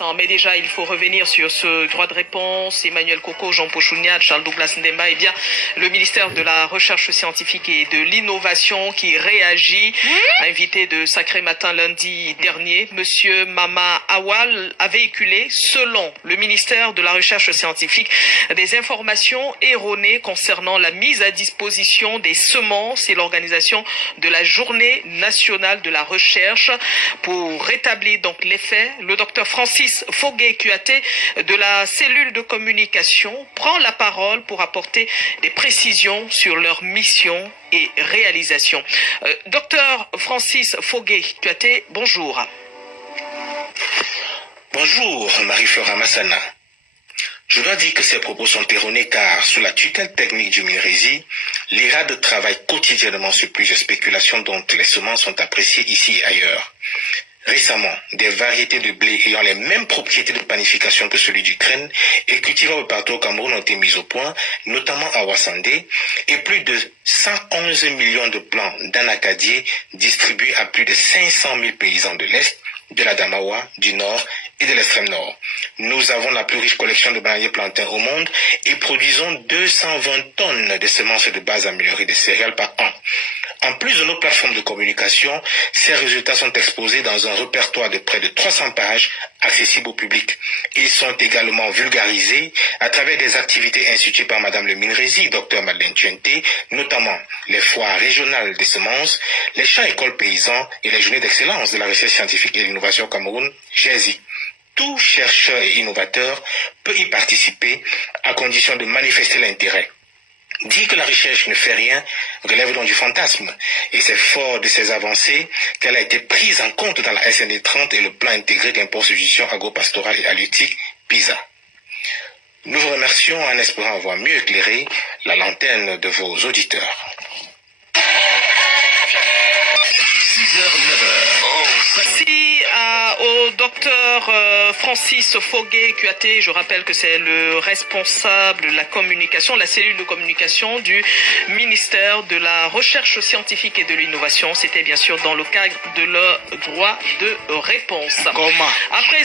Mais déjà, il faut revenir sur ce droit de réponse. Emmanuel Coco, Jean Pochouniat, Charles Douglas Ndemba, et bien le ministère de la Recherche scientifique et de l'Innovation qui réagit. Invité de Sacré Matin lundi dernier, Monsieur Mama Awal a véhiculé, selon le ministère de la Recherche scientifique, des informations erronées concernant la mise à disposition des semences et l'organisation de la Journée nationale de la recherche. Pour rétablir donc les faits, le docteur Francis Fogué-Kuaté de la cellule de communication prend la parole pour apporter des précisions sur leur mission et réalisation. Docteur Francis Fogué-Kuaté, bonjour. Bonjour, Marie-Flora Massana. Je dois dire que ces propos sont erronés car, sous la tutelle technique du MINRESI, l'IRAD travaille quotidiennement sur plusieurs spéculations dont les semences sont appréciées ici et ailleurs. Récemment, des variétés de blé ayant les mêmes propriétés de panification que celui du grain et cultivables partout au Cameroun ont été mises au point, notamment à Ouassandé, et plus de 111 millions de plants d'anacadier distribués à plus de 500 000 paysans de l'Est, de la Damawa, du Nord et de l'extrême Nord. Nous avons la plus riche collection de bananiers plantains au monde et produisons 220 tonnes de semences de base améliorées de céréales par an. En plus de nos plateformes de communication, ces résultats sont exposés dans un répertoire de près de 300 pages accessibles au public. Ils sont également vulgarisés à travers des activités instituées par Madame le MINRESI, Dr Madeleine Tuenté, notamment les foires régionales des semences, les champs écoles paysans et les journées d'excellence de la recherche scientifique et l'innovation au Cameroun, GESI. Tout chercheur et innovateur peut y participer à condition de manifester l'intérêt. Dire que la recherche ne fait rien relève donc du fantasme, et c'est fort de ces avancées qu'elle a été prise en compte dans la SND 30 et le plan intégré d'import-substitution agro-pastorale et halieutique PISA. Nous vous remercions en espérant avoir mieux éclairé la lanterne de vos auditeurs. 6h-9h. Merci au docteur Francis Fogué-Kuaté. Je rappelle que c'est le responsable de la communication, la cellule de communication du ministère de la Recherche scientifique et de l'Innovation. C'était bien sûr dans le cadre de leur droit de réponse. Comment? Après